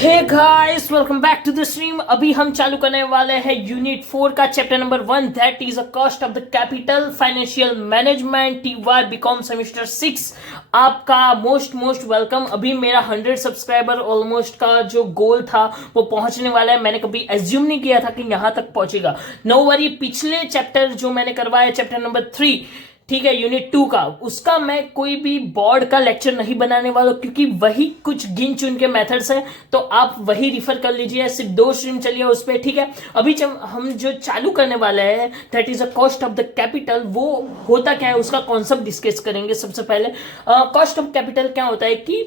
Hey guys, welcome back to the stream. अभी हम चालू करने वाले हैं यूनिट 4 का chapter number 1, that is a cost of the capital financial management TY. BCom semester 6। आपका मोस्ट वेलकम। अभी मेरा 100 सब्सक्राइबर ऑलमोस्ट का जो गोल था वो पहुंचने वाला है। मैंने कभी एज्यूम नहीं किया था कि यहां तक पहुंचेगा। नो वरी, पिछले चैप्टर जो मैंने करवाया चैप्टर नंबर 3, ठीक है, यूनिट 2 का, उसका मैं कोई भी बोर्ड का लेक्चर नहीं बनाने वाला, क्योंकि वही कुछ गिन चुन के मेथड्स हैं, तो आप वही रिफर कर लीजिए। सिर्फ 2 स्ट्रीम चलिए उस पर, ठीक है। अभी जब हम जो चालू करने वाले हैं that is a cost of the capital, वो होता क्या है उसका कॉन्सेप्ट डिस्कस करेंगे। सबसे पहले कॉस्ट ऑफ कैपिटल क्या होता है कि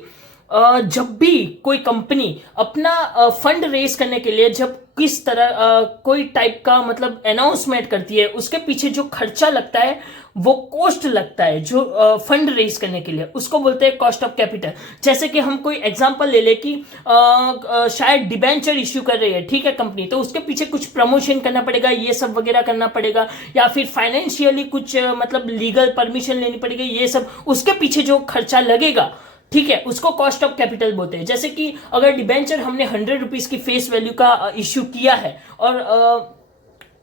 जब भी कोई कंपनी अपना फंड रेज करने के लिए जब किस तरह कोई टाइप का मतलब अनाउंसमेंट करती है, उसके पीछे जो खर्चा लगता है, वो कॉस्ट लगता है जो फंड रेज करने के लिए, उसको बोलते हैं कॉस्ट ऑफ कैपिटल। जैसे कि हम कोई एग्जांपल ले ले कि शायद डिबेंचर इश्यू कर रही है, ठीक है, कंपनी, तो उसके पीछे कुछ प्रमोशन करना पड़ेगा, ये सब वगैरह करना पड़ेगा, या फिर फाइनेंशियली कुछ मतलब लीगल परमिशन लेनी पड़ेगी, ये सब उसके पीछे जो खर्चा लगेगा, ठीक है, उसको कॉस्ट ऑफ कैपिटल बोलते हैं। जैसे कि अगर डिबेंचर हमने 100 रुपीज की फेस वैल्यू का इश्यू किया है और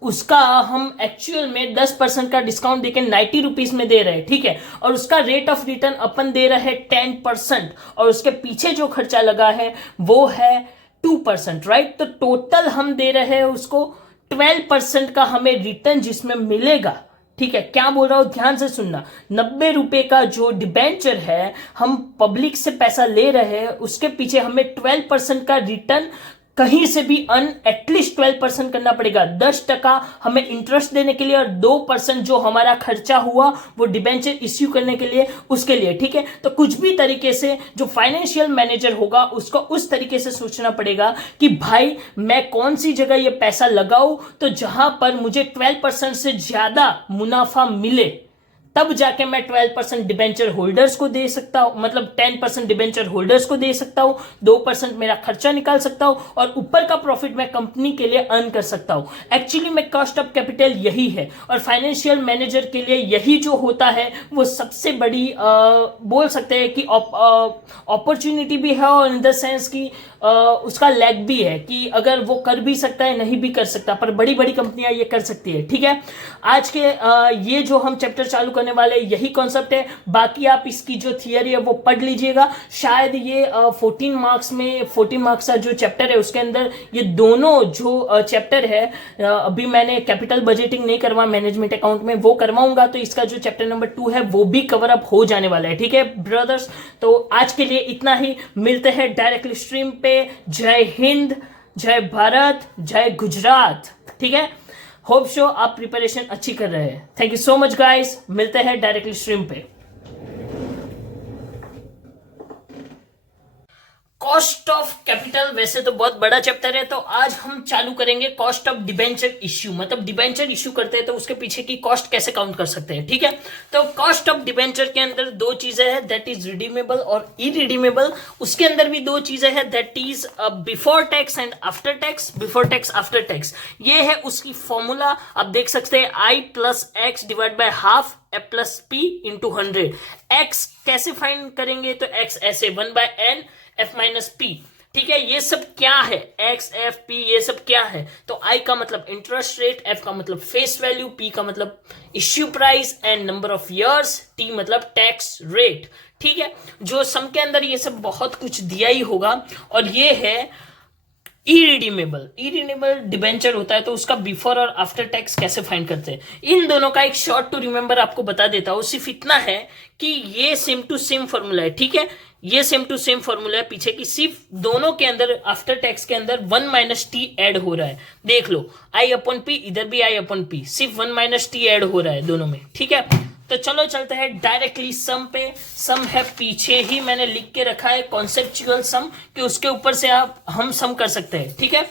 उसका हम एक्चुअल में 10% का डिस्काउंट देके 90 रुपीज में दे रहे हैं, ठीक है, और उसका रेट ऑफ रिटर्न अपन दे रहे हैं 10%, और उसके पीछे जो खर्चा लगा है वो है 2%, राइट। तो टोटल हम दे रहे हैं उसको 12% का हमें रिटर्न जिसमें मिलेगा, ठीक है। क्या बोल रहा हूं, ध्यान से सुनना। 90 रुपए का जो डिबेंचर है, हम पब्लिक से पैसा ले रहे हैं, उसके पीछे हमें 12% का रिटर्न कहीं से भी एटलीस्ट 12% करना पड़ेगा। 10% हमें इंटरेस्ट देने के लिए और 2% जो हमारा खर्चा हुआ वो डिबेंचर इश्यू करने के लिए, उसके लिए, ठीक है। तो कुछ भी तरीके से जो फाइनेंशियल मैनेजर होगा उसको उस तरीके से सोचना पड़ेगा कि भाई मैं कौन सी जगह ये पैसा लगाऊं तो जहां पर मुझे 12% से ज्यादा मुनाफा मिले, तब जाके मैं 12% डिबेंचर होल्डर्स को दे सकता हूं, मतलब 10% डिबेंचर होल्डर्स को दे सकता हूं, 2% मेरा खर्चा निकाल सकता हूं, और ऊपर का प्रॉफिट मैं कंपनी के लिए अर्न कर सकता हूं। एक्चुअली में कॉस्ट ऑफ कैपिटल यही है, और फाइनेंशियल मैनेजर के लिए यही जो होता है वो सबसे बड़ी बोल सकते हैं कि अपॉर्चुनिटी भी है, और इन द सेंस कि उसका लैग भी है कि अगर वो कर भी सकता है, नहीं भी कर सकता, पर बड़ी बड़ी कंपनियां ये कर सकती है, ठीक है। आज के ये जो हम चैप्टर चालू करने वाले यही कॉन्सेप्ट है। बाकी आप इसकी जो थियरी है वो पढ़ लीजिएगा। शायद ये 14 मार्क्स का जो चैप्टर है उसके अंदर ये दोनों जो चैप्टर है, अभी मैंने कैपिटल बजटिंग नहीं करवा मैनेजमेंट अकाउंट में, वो करवाऊंगा, तो इसका जो चैप्टर नंबर 2 है वो भी कवर अप हो जाने वाला है, ठीक है ब्रदर्स। तो आज के लिए इतना ही, मिलते हैं डायरेक्टली स्ट्रीम पे। जय हिंद, जय भारत, जय गुजरात, ठीक है। होप शो आप प्रिपरेशन अच्छी कर रहे हैं। Thank you so much guys, मिलते हैं डायरेक्टली स्ट्रीम पे। कॉस्ट ऑफ कैपिटल वैसे तो बहुत बड़ा चैप्टर है, तो आज हम चालू करेंगे कॉस्ट ऑफ डिबेंचर इश्यू, मतलब डिबेंचर इश्यू करते हैं तो उसके पीछे की कॉस्ट कैसे काउंट कर सकते हैं, ठीक है। तो कॉस्ट ऑफ डिबेंचर के अंदर 2 चीजें हैं, दैट इज रिडीमेबल और इरिडीमेबल। उसके अंदर भी 2 चीजें हैं, that is before tax and after tax. Before tax, after tax, ये है उसकी फॉर्मूला। आप देख सकते हैं I + X divide by half F + P × 100। X कैसे फाइंड करेंगे, तो X ऐसे 1/n F - P, ठीक है। ये सब क्या है, X F P, ये सब क्या है, तो I का मतलब इंटरेस्ट रेट, F का मतलब फेस वैल्यू, P का मतलब issue price, and number of years, T मतलब टैक्स रेट, ठीक है। जो सम के अंदर ये सब बहुत कुछ दिया ही होगा। और ये है इरिडीमेबल डिबेंचर होता है, तो उसका बिफोर और आफ्टर टैक्स कैसे फाइंड करते हैं, इन दोनों का एक शॉर्ट टू रिमेंबर आपको बता देता हूं। सिर्फ इतना है कि ये सेम टू सेम फॉर्मूला है, ठीक है, ये सेम टू सेम फॉर्मूला है पीछे की, सिर्फ दोनों के अंदर आफ्टर टैक्स के अंदर 1 - T ऐड हो रहा है। देख लो, I/P, इधर भी I/P, सिर्फ 1 - T ऐड हो रहा है दोनों में, ठीक है। तो चलो चलते हैं डायरेक्टली सम पे। सम है पीछे ही मैंने लिख के रखा है, कॉन्सेप्चुअल सम, कि उसके ऊपर से हम सम कर सकते हैं, ठीक है।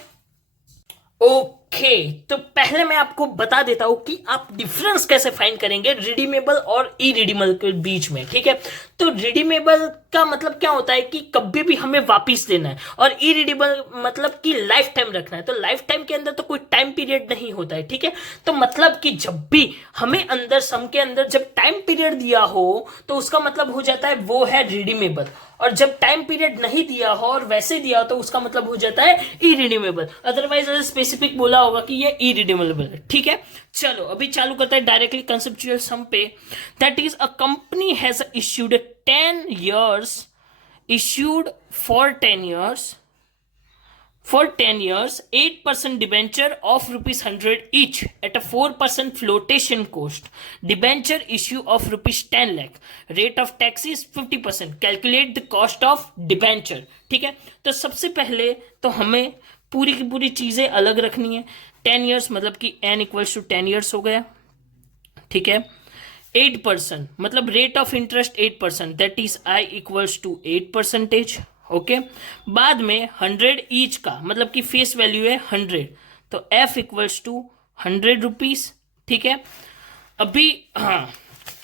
ओके, तो पहले मैं आपको बता देता हूं कि आप डिफरेंस कैसे फाइंड करेंगे रिडीमेबल और इरिडीमेबल के बीच में, ठीक है। तो रिडीमेबल का मतलब क्या होता है कि कभी भी हमें वापस देना है, और इरिडीमेबल मतलब कि लाइफ टाइम रखना है। तो लाइफ टाइम के अंदर तो कोई टाइम पीरियड नहीं होता है, ठीक है। तो मतलब कि जब भी हमें अंदर सम के अंदर जब टाइम पीरियड दिया हो तो उसका मतलब हो जाता है वो है रिडीमेबल। और जब टाइम पीरियड नहीं दिया हो और वैसे दिया हो तो उसका मतलब हो जाता है इरिडीमेबल। अदरवाइज अगर स्पेसिफिक बोला होगा कि ये इरिडीमेबल है। ठीक है, चलो अभी चालू करते हैं डायरेक्टली कंसेप्चुअल सम पे। That is a company has issued 10 years issued for 10 years 8% debenture of rupees 100 each at a 4% flotation cost. Debenture issue of rupees 10 lakh. Rate of tax is 50%. Calculate the cost of debenture. ठीक है, तो सबसे पहले तो हमें पूरी की पूरी चीजें अलग रखनी है। 10 years मतलब कि n इक्वल्स टू 10 years हो गया। ठीक है, 8% मतलब rate of interest 8%, that is I equals to 8%। Okay, बाद में 100 ईच का मतलब कि फेस वैल्यू है 100, तो F इक्वल्स टू 100 रुपीज। ठीक है, अभी हाँ,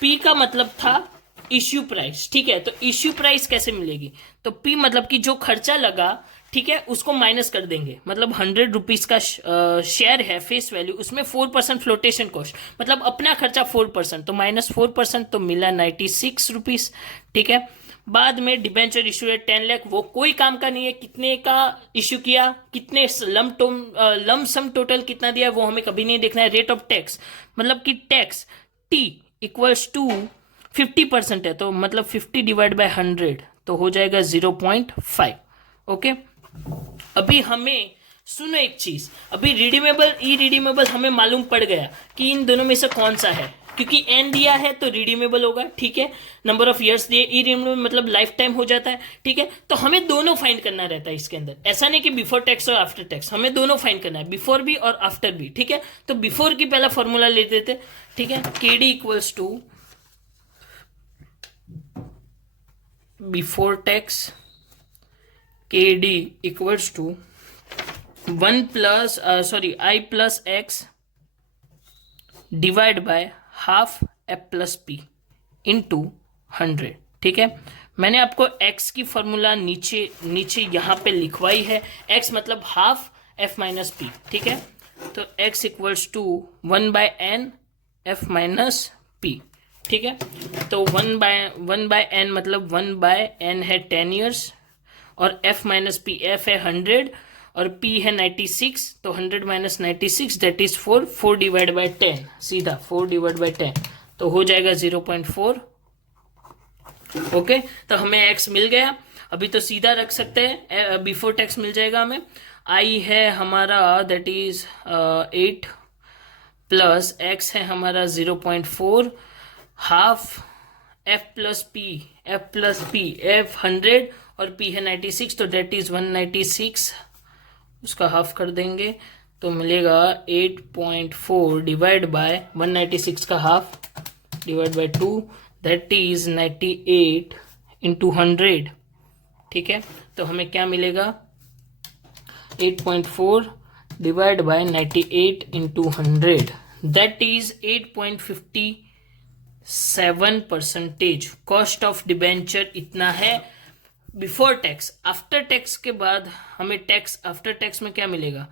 P का मतलब था इश्यू प्राइस। ठीक है, तो इश्यू प्राइस कैसे मिलेगी, तो P मतलब कि जो खर्चा लगा, ठीक है, उसको माइनस कर देंगे। मतलब 100 रुपीज का शेयर है फेस वैल्यू, उसमें 4% फ्लोटेशन कॉस्ट, मतलब अपना खर्चा 4%, तो माइनस 4%, तो मिला 96 रुपीज। ठीक है, बाद में डिबेंचर इशू है 10 लाख, वो कोई काम का नहीं है। कितने का इश्यू किया, कितने लम सम टोटल कितना दिया वो हमें कभी नहीं देखना है। रेट ऑफ टैक्स मतलब कि टैक्स T इक्वल्स टू 50% है, तो मतलब 50 डिवाइड बाय 100 तो हो जाएगा 0.5। ओके, अभी हमें सुनो एक चीज, अभी रिडीमेबल इरिडीमेबल हमें मालूम पड़ गया कि इन दोनों में से कौन सा है, क्योंकि एन दिया है तो रिडीमेबल होगा। ठीक है, नंबर ऑफ इयर्स दिए, इरिडीमेबल मतलब लाइफ टाइम हो जाता है। ठीक है, तो हमें दोनों फाइंड करना रहता है इसके अंदर, ऐसा नहीं कि बिफोर टैक्स और आफ्टर टैक्स, हमें दोनों फाइंड करना है, बिफोर भी और आफ्टर भी। ठीक है, तो बिफोर की पहला फॉर्मूला लेते थे। ठीक है, K D equals to before tax, K D equals to 1 plus I plus X divide by half F plus P into 100। ठीक है, मैंने आपको x की फॉर्मूला नीचे यहां पे लिखवाई है। x मतलब हाफ F माइनस पी। ठीक है, तो x equals to 1 by N F minus P. ठीक है, तो 1 बाय एन मतलब 1 बाय एन है 10 years, और F माइनस पी, F है 100 और P है 96, तो 100 minus 96 that is 4 divide by 10, सीधा 4 डिवाइड बाय 10 तो हो जाएगा 0.4। ओके, तो हमें x मिल गया। अभी तो सीधा रख सकते हैं, बिफोर टैक्स मिल जाएगा हमें। I है हमारा दैट इज 8 प्लस x है हमारा 0.4, half F plus P, F 100 और P है 96, तो डेट इज 196, उसका हाफ कर देंगे तो मिलेगा 8.4 डिवाइड बाय 196 का half divide by 2, that is 98 into 100। ठीक है, तो हमें क्या मिलेगा, 8.4 divide by 98 into 100, that is 8.57%। Cost of debenture इतना है बिफोर टैक्स। आफ्टर टैक्स के बाद हमें टैक्स, आफ्टर टैक्स में क्या मिलेगा,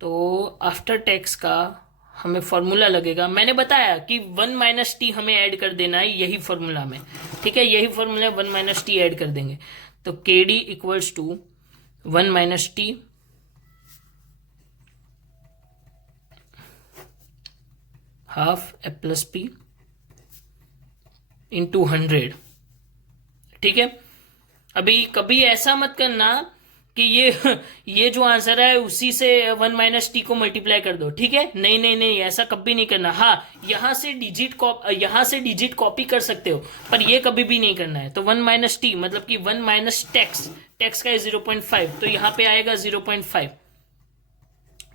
तो आफ्टर टैक्स का हमें फॉर्मूला लगेगा। मैंने बताया कि 1 माइनस टी हमें ऐड कर देना है यही फॉर्मूला में। ठीक है, यही फॉर्मूला 1 माइनस टी ऐड कर देंगे, तो K D equals to 1 minus T half F plus P into 100। ठीक है, अभी कभी ऐसा मत करना कि ये जो आंसर है उसी से 1 माइनस टी को मल्टीप्लाई कर दो। ठीक है, नहीं, ऐसा कभी नहीं करना। हाँ, यहां से डिजिट कॉपी कर सकते हो, पर ये कभी भी नहीं करना है। तो 1 माइनस टी मतलब कि 1 माइनस टैक्स का है 0.5, तो यहां पे आएगा 0.5।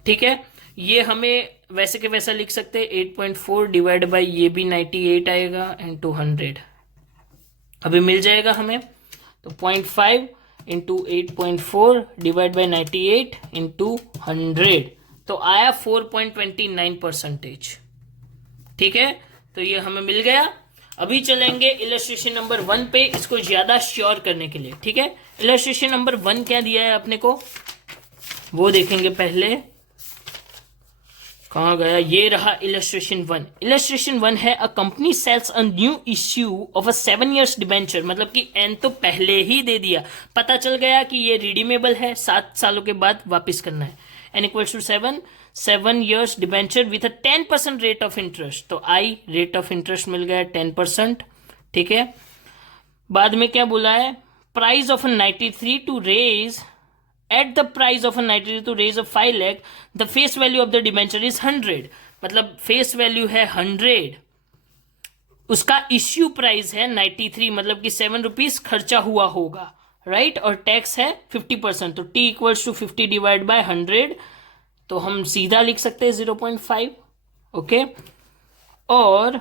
ठीक है, ये हमें वैसे के वैसा लिख सकते हैं, 8.4 डिवाइड बाई ये भी 98 आएगा इंटू 100, अभी मिल जाएगा हमें। तो 0.5 इंटू 8.4 डिवाइड बाई 98 इंटू 100, तो आया 4.29%। ठीक है, तो ये हमें मिल गया। अभी चलेंगे इलस्ट्रेशन नंबर 1 पे, इसको ज्यादा श्योर करने के लिए। ठीक है, इलस्ट्रेशन नंबर 1 क्या दिया है अपने को वो देखेंगे पहले। कहाँ गया, ये रहा इलस्ट्रेशन 1। इलस्ट्रेशन 1 है a company sells a new issue of a 7 years debenture, मतलब कि एन तो पहले ही दे दिया, पता चल गया कि ये रिडीमेबल है, 7 सालों के बाद वापस करना है। N equals to 7 years debenture with a 10% rate of interest, तो आई रेट ऑफ इंटरेस्ट मिल गया 10%, ठीक है। बाद में क्या बोला है, price of 93 to raise at the price of a 93 to raise of 5 lakh, the face value of the debenture is 100, मतलब face value है 100, उसका इश्यू प्राइस है 93, मतलब कि 7 रुपीज खर्चा हुआ होगा, राइट, और टैक्स है 50%, तो t equals to 50 divide by 100, तो हम सीधा लिख सकते हैं 0.5, ओके। और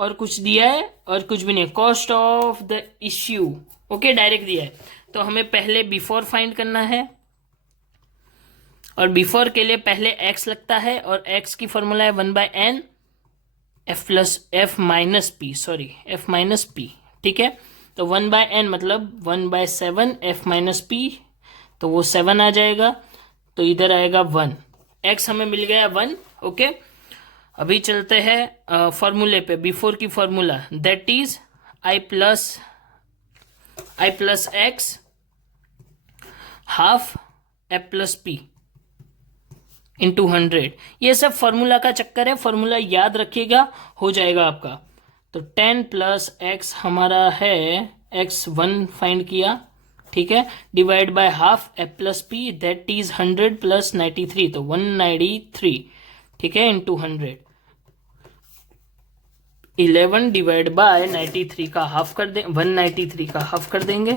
कुछ दिया है और कुछ भी नहीं, cost of the issue, okay, direct दिया है, तो हमें पहले बिफोर फाइंड करना है, और बिफोर के लिए पहले x लगता है, और x की फॉर्मूला है 1/n f माइनस p, ठीक है। तो 1/n मतलब 1/7 f - p, तो वो 7 आ जाएगा, तो इधर आएगा 1, x हमें मिल गया 1, ओके। अभी चलते हैं फॉर्मूले पे, बिफोर की formula that is i plus x half f plus p into 100, ये सब फॉर्मूला का चक्कर है, फॉर्मूला याद रखिएगा, हो जाएगा आपका। तो 10 प्लस एक्स हमारा है x1 फाइंड किया, ठीक है, divide by half f plus P that is 100 plus 93, तो 193, ठीक है, इंटू 100, 11 डिवाइड बाय 93 का हाफ कर दें, 193 का हाफ कर देंगे,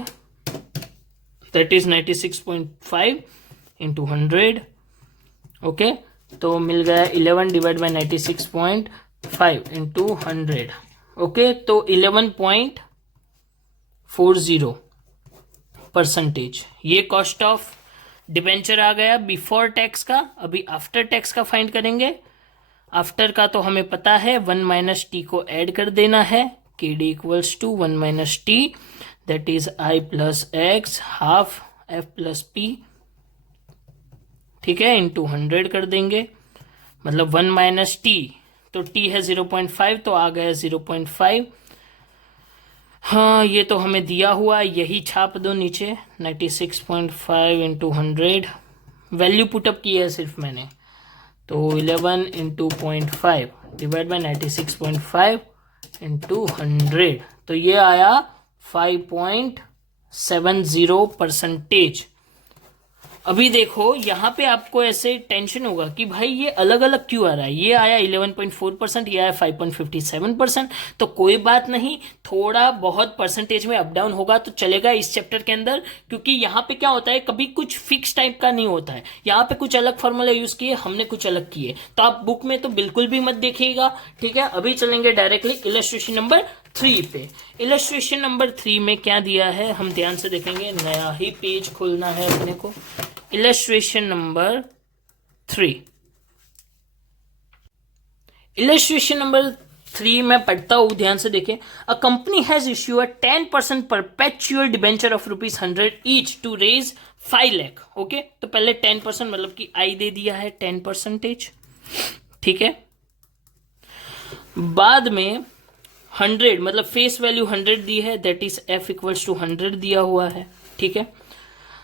दैट इज 96.5 इंटू 100, ओके, तो मिल गया 11 डिवाइड बाई 96.5 इंटू 100, ओके, तो 11.40%, ये कॉस्ट ऑफ डिबेंचर आ गया बिफोर टैक्स का। अभी आफ्टर टैक्स का फाइंड करेंगे। आफ्टर का तो हमें पता है 1 माइनस टी को ऐड कर देना है, K D equals to 1 minus T that is I plus X half F plus P, ठीक है, इंटू 100 कर देंगे, मतलब 1 माइनस टी, तो टी है 0.5, तो आ गया 0.5। हाँ, ये तो हमें दिया हुआ, यही छाप दो नीचे, 96.5 इंटू 100, वैल्यू पुटअप की है सिर्फ मैंने, तो 11 इंटू 0.5 डिवाइड बाई 96.5 इंटू 100, तो ये आया 5.70%। अभी देखो यहाँ पे आपको ऐसे टेंशन होगा कि भाई ये अलग अलग क्यों आ रहा है, ये आया 11.4%, ये आया 5.57%, तो कोई बात नहीं, थोड़ा बहुत परसेंटेज में अप डाउन होगा तो चलेगा इस चैप्टर के अंदर, क्योंकि यहाँ पे क्या होता है, कभी कुछ फिक्स टाइप का नहीं होता है, यहाँ पे कुछ अलग फॉर्मूला यूज किए, हमने कुछ अलग किए, तो आप बुक में तो बिल्कुल भी मत देखिएगा, ठीक है। अभी चलेंगे डायरेक्टली इलस्ट्रेशन नंबर 3 पे। इलस्ट्रेशन नंबर 3 में क्या दिया है हम ध्यान से देखेंगे, नया ही पेज खोलना है अपने को। इलस्ट्रेशन नंबर 3, इलस्ट्रेशन नंबर 3 में पढ़ता हूं, ध्यान से देखें। A company has issue a 10% perpetual debenture of ₹100 each to raise 5 lakh, okay. तो पहले 10% मतलब कि आई दे दिया है 10%, ठीक है। बाद में 100 मतलब फेस वैल्यू 100 दी है, that is F equals to 100 दिया हुआ है, ठीक है।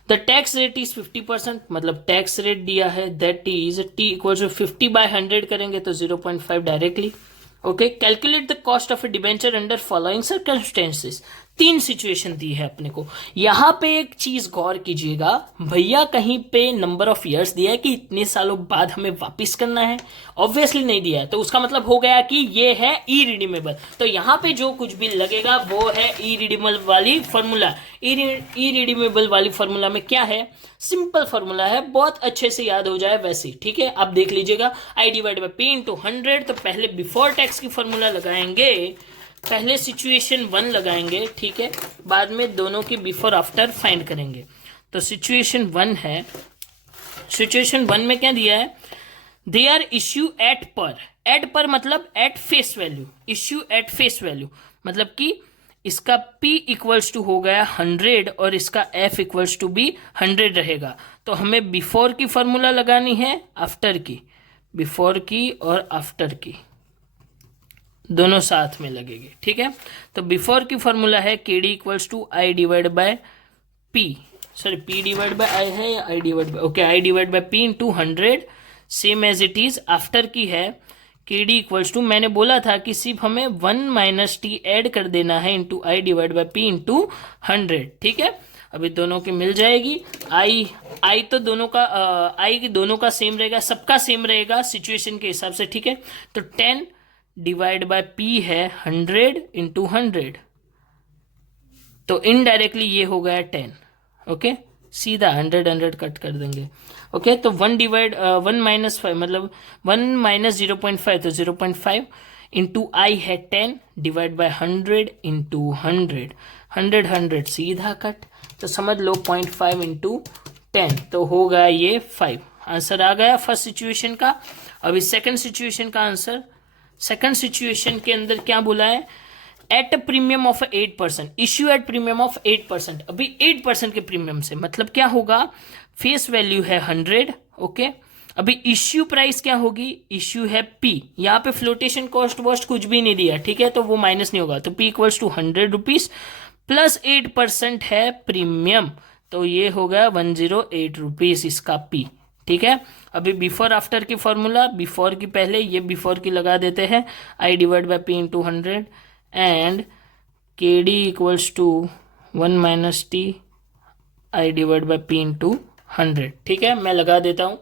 द टैक्स रेट इज 50%, मतलब टैक्स रेट दिया है, that is T equals to 50/100 करेंगे तो 0.5 directly, okay. Calculate the cost of a debenture under following circumstances, 3 situation दी है अपने को। यहां पे एक चीज गौर कीजिएगा, भैया कहीं पे नंबर ऑफ ईयर्स दिया है कि इतने सालों बाद हमें वापस करना है, ऑब्वियसली नहीं दिया है, तो उसका मतलब हो गया कि ये है ई रिडीमेबल, तो यहां पे जो कुछ भी लगेगा वो है ई रिडीमेबल वाली फॉर्मूला। ई रिडीमेबल वाली फॉर्मूला में क्या है, सिंपल फॉर्मूला है, बहुत अच्छे से याद हो जाए वैसे, ठीक है। आप देख लीजिएगा, I divide by P into 100, तो पहले बिफोर टैक्स की फॉर्मूला लगाएंगे, पहले सिचुएशन 1 लगाएंगे, ठीक है, बाद में दोनों की बिफोर आफ्टर फाइंड करेंगे। तो सिचुएशन 1 है, सिचुएशन 1 में क्या दिया है, they are issue at par मतलब at face value, issue at face value मतलब कि इसका P इक्वल्स टू हो गया 100 और इसका F इक्वल्स टू भी 100 रहेगा, तो हमें बिफोर की फॉर्मूला लगानी है आफ्टर की। बिफोर की और आफ्टर की दोनों साथ में लगेंगे, ठीक है। तो बिफोर की फॉर्मूला है K D equals to I divide by P, sorry P divide by I है या I divide by, okay I divide by P into 100, same as it is. After की है के डी इक्वल्स टू, मैंने बोला था कि सिर्फ हमें 1 माइनस टी एड कर देना है into I divide by P into 100, ठीक है। अभी दोनों की मिल जाएगी। आई तो दोनों का आई की दोनों का सेम रहेगा, सबका सेम रहेगा सिचुएशन के हिसाब से, ठीक है। तो 10 डिवाइड बाय पी है 100 इंटू 100, तो इनडायरेक्टली ये हो गया 10, ओके। सीधा 100 कट कर देंगे, ओके। तो 1 माइनस 5 मतलब 1 माइनस 0.5, तो 0.5 इंटू आई है 10 डिवाइड बाय 100 इंटू 100, 100 सीधा कट, तो समझ लो 0.5 इंटू 10, तो हो गया ये 5। आंसर आ गया फर्स्ट सिचुएशन का। अभी सेकंड सिचुएशन का आंसर, सेकंड सिचुएशन के अंदर क्या बोला है, at a premium of 8%, issue at premium of 8%। अभी 8% के प्रीमियम से मतलब क्या होगा, फेस वैल्यू है 100, ओके। अभी इश्यू प्राइस क्या होगी, इश्यू है पी, यहाँ पे फ्लोटेशन कॉस्ट वॉस्ट कुछ भी नहीं दिया, ठीक है, तो वो माइनस नहीं होगा, तो P equals to 100 rupees plus 8% है प्रीमियम, तो ये हो गया 108 रुपीज इसका पी, ठीक है। अभी बिफोर आफ्टर की फॉर्मूला, बिफोर की पहले ये बिफोर की लगा देते हैं, I divide by P into 100 and K D equals to 1 minus T I divide by P into 100, ठीक है। मैं लगा देता हूं।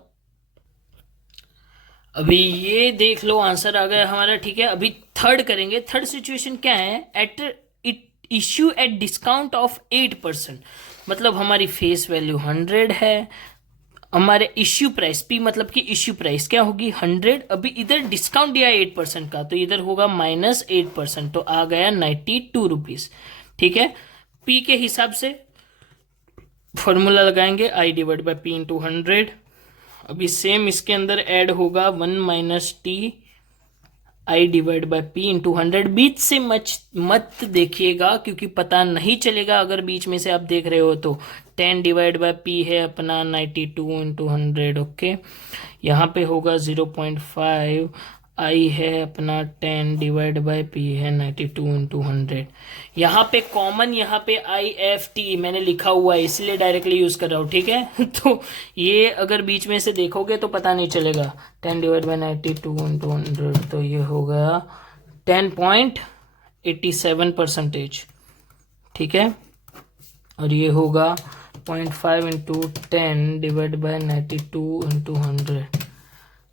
अभी ये देख लो आंसर आ गया हमारा, ठीक है। अभी थर्ड करेंगे। थर्ड सिचुएशन क्या है, at it issue at discount of 8%, मतलब हमारी फेस वैल्यू 100 है, हमारे इश्यू प्राइस पी मतलब कि इश्यू प्राइस क्या होगी 100। अभी इधर डिस्काउंट दिया 8% का, तो इधर होगा माइनस 8%, तो आ गया 92 रुपीज, ठीक है। पी के हिसाब से फॉर्मूला लगाएंगे, आई डिवाइड बाय पी इंटू 100। अभी सेम इसके अंदर ऐड होगा 1 minus T I divide by P into 100। बीच से मत देखिएगा क्योंकि पता नहीं चलेगा अगर बीच में से आप देख रहे हो तो। 10 डिवाइड बाय पी है अपना 92 इंटू 100, ओके। यहाँ पे होगा 0.5, आई है अपना 10 डिवाइड बाय पी है 92 इंटू 100। यहाँ पे कॉमन, यहाँ पे आई एफ टी मैंने लिखा हुआ है इसलिए डायरेक्टली यूज कर रहा हूँ, ठीक है। तो ये अगर बीच में से देखोगे तो पता नहीं चलेगा। 10 डिवाइड बाय 92 इंटू 100, तो ये हो गया 10.87%, ठीक है। और ये होगा 0.5 इंटू 10 डिवाइड बाय 92 इंटू 100,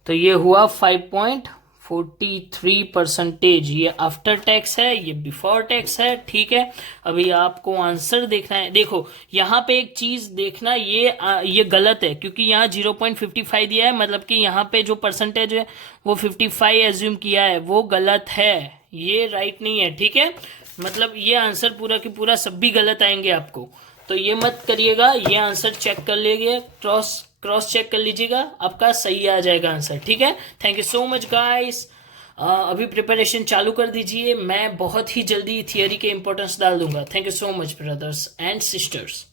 तो ये हुआ 5.43%। ये आफ्टर टैक्स है, ये बिफोर टैक्स है, ठीक है। अभी आपको आंसर देखना है। देखो यहाँ पे एक चीज देखना, ये गलत है क्योंकि यहाँ 0.55 दिया है, मतलब कि यहाँ पे जो परसेंटेज है वो 55 एज्यूम किया है, वो गलत है, ये राइट नहीं है, ठीक है। मतलब ये आंसर पूरा की पूरा सब भी गलत आएंगे आपको, तो ये मत करिएगा। ये आंसर चेक कर लीजिए, क्रॉस चेक कर लीजिएगा, आपका सही आ जाएगा आंसर, ठीक है। Thank you so much guys. अभी प्रिपरेशन चालू कर दीजिए, मैं बहुत ही जल्दी थियरी के इंपॉर्टेंस डाल दूंगा। Thank you so much brothers and sisters.